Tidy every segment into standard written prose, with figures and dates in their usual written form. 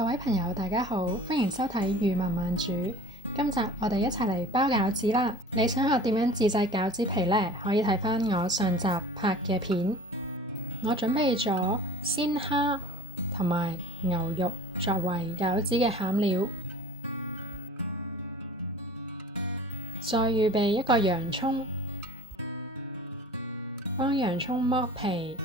各位朋友大家好，歡迎收睇漁文慢煮。今集我哋一齊嚟包餃子啦。你想學點樣自製餃子皮呢？可以睇返我上集拍嘅片。我準備咗鮮蝦同埋牛肉作為餃子嘅餡料，再預備一個洋蔥，幫洋蔥剝皮，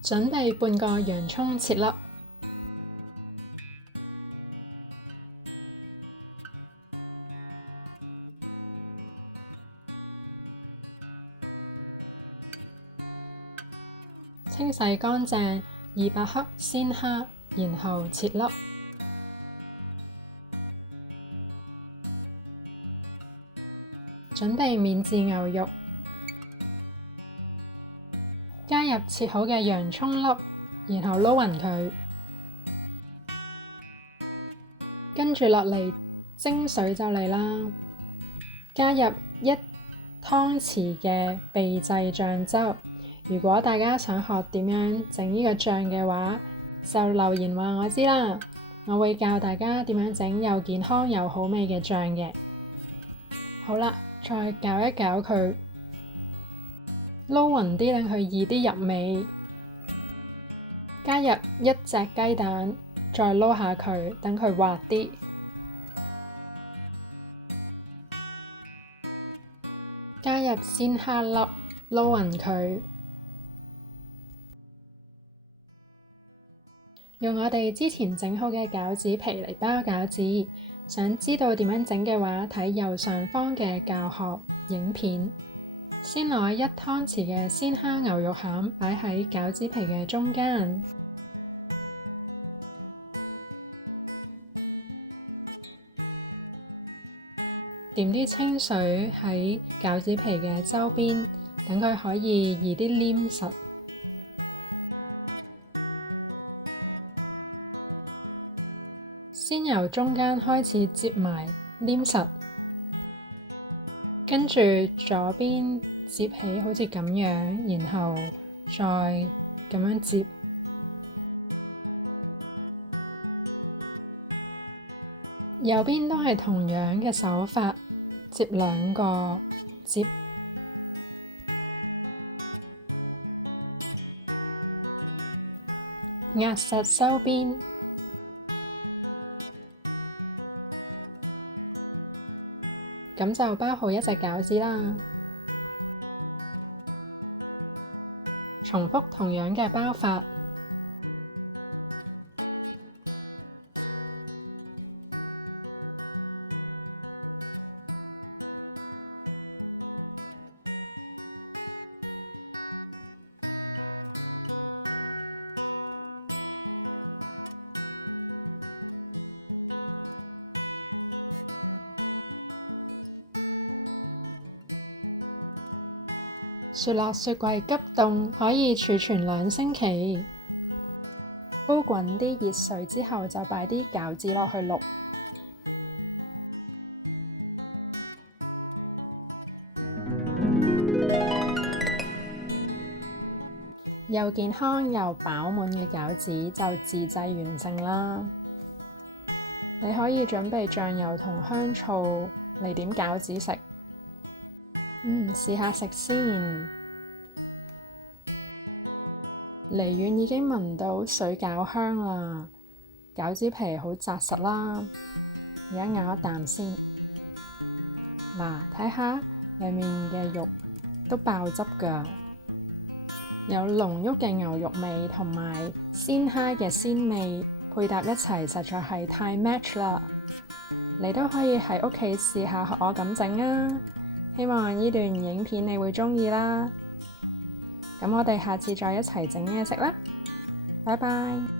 準備半個洋蔥切粒，清洗乾淨200克鮮蝦，然後切粒。準備免治牛肉，加入切好嘅洋蔥粒，然後撈勻佢。跟住落嚟蒸水就嚟啦，加入1湯匙嘅秘製醬汁。如果大家想學點樣整呢個醬嘅話，就留言話我知啦，我會教大家點樣整又健康又好味嘅醬嘅。好啦，再攪一攪佢，撈勻啲，令佢易啲入味。加入1隻雞蛋，再撈下佢，等佢滑啲。加入鮮蝦粒，撈勻佢。用我哋之前整好嘅餃子皮嚟包餃子，想知道點樣整嘅話，睇右上方嘅教學影片。先攞1湯匙嘅鮮蝦牛肉餡擺喺餃子皮嘅中間，點啲清水喺餃子皮嘅周邊，等佢可以易啲黏實。先由中間開始接埋黏實，跟住左邊接起好似咁樣，然後再咁樣接。右邊都係同樣嘅手法，接2個，接。壓實收邊。咁就包好一隻餃子啦。重複同樣嘅包法。雪落雪櫃急凍，可以儲存2星期。煲滾啲熱水之後，就擺啲餃子落去淥。又健康又飽滿嘅餃子就自製完成啦。你可以準備醬油同香醋嚟點餃子食。試下食先。離遠已經聞到水餃香啦，餃子皮好紮實啦。而家咬一啖先。嗱，睇下裡面嘅肉都爆汁㗎，有濃郁嘅牛肉味同埋鮮蝦嘅鮮味配搭一齊，實在係太 match 啦。你都可以喺屋企試下學我咁整啊！希望呢段影片你會鍾意啦。咁我哋下次再一齊整嘢食啦，拜拜。